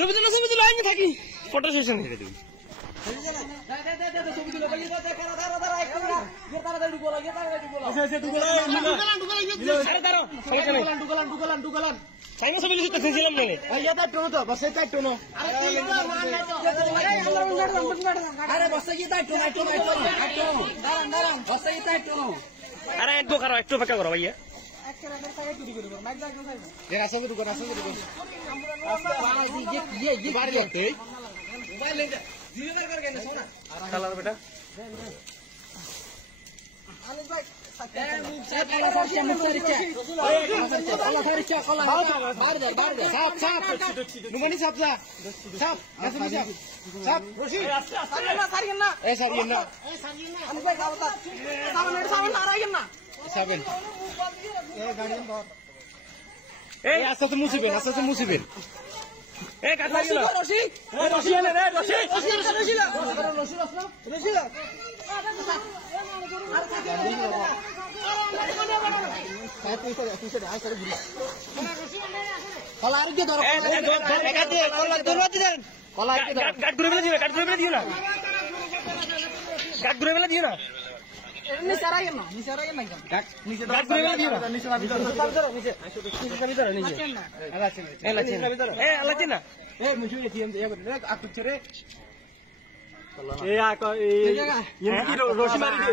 ছবি তুলো আমি থাকি ফটো সেশন ছেড়ে দেবো আরে একটু খারাপ একটু অপেক্ষা করো ভাইয়া বেটা আস্তে মুসিবেন এ কাট লাগিল রশি এনে রে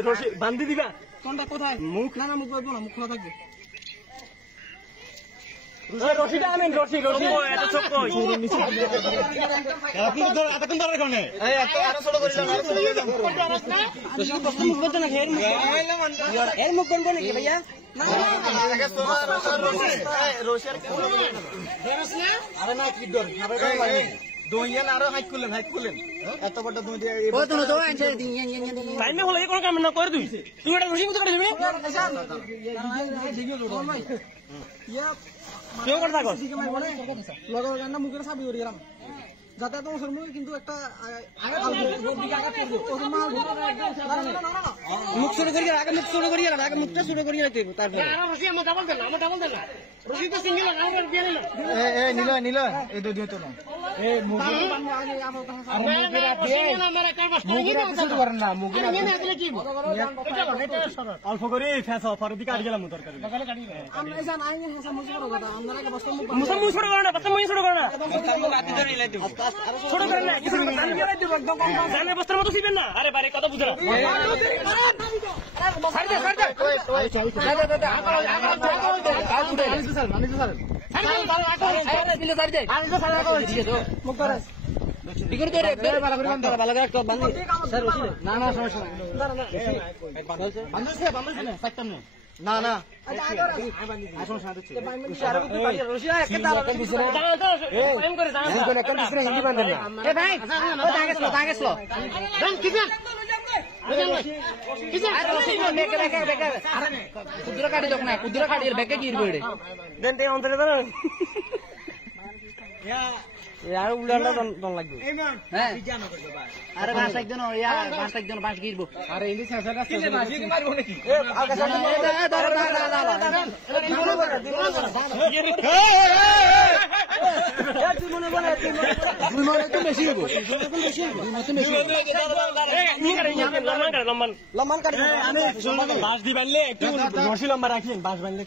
রশি বান্ধি দিবা কোথায় মুখ না মুখ বলবো না মুখ খোলা থাকবে রশিটা আনেন রশি এত ছোট এতক্ষণ ধরার কারণে এর মুখ বলবো নাকি ভাইয়া আরে না কি দর দইয়ান আরো হাইট করলেন এত বড় দই দিয়ে ও তো তো আনছে টাইমে হলো এই কোন কাম না করে তুই এটা রশি মতো করে দিবি ইয়া কেউ করে থাকো লগর গান্না মুখের সাবি ওরি গেলাম যাতে তো মুখের মুখে কিন্তু একটা মুখ শুরু করি আগে মুখ শুরু করি আগে মুখটা শুরু করি তারপরে রশি আমি ডাবল দিলাম রশি তো সিঙ্গেল আমার দিয়ে নিল নিল এই দুই দিয়ে তো না এই মুখে অল্প করে পরের দিকে আট গেলাম তরকারি বস্তার মতো ছিলেন না আরে বারে কথা বুঝে না না কুদুরা কাটি যখন কুদুরা কাটি বেকে কি यार उड़ाला don লাগবে হ্যাঁ আরে বাস একজন বাস গিরবো আরে ইলি সাসা রাস্তা ইলি বাস কি মারবো নাকি এ আগা সামনে তুই মনে বলে তুই বেশি হবো লম্বান কাটে আমি বাস দি বানলে একটু রশি লম্বা রাখেন বাস বানলে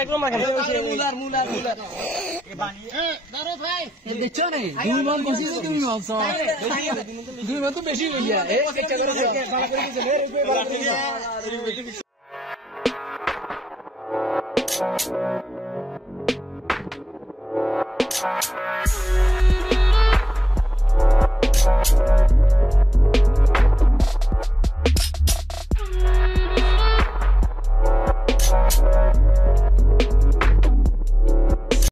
একদম মুলার এ বানিয়ে দাঁড়ো ভাই দেখছো না দুই মান বসি তুমি মানছ দুই মান তো বেশি হইয়া এই একটা করে ভালো করে দিছে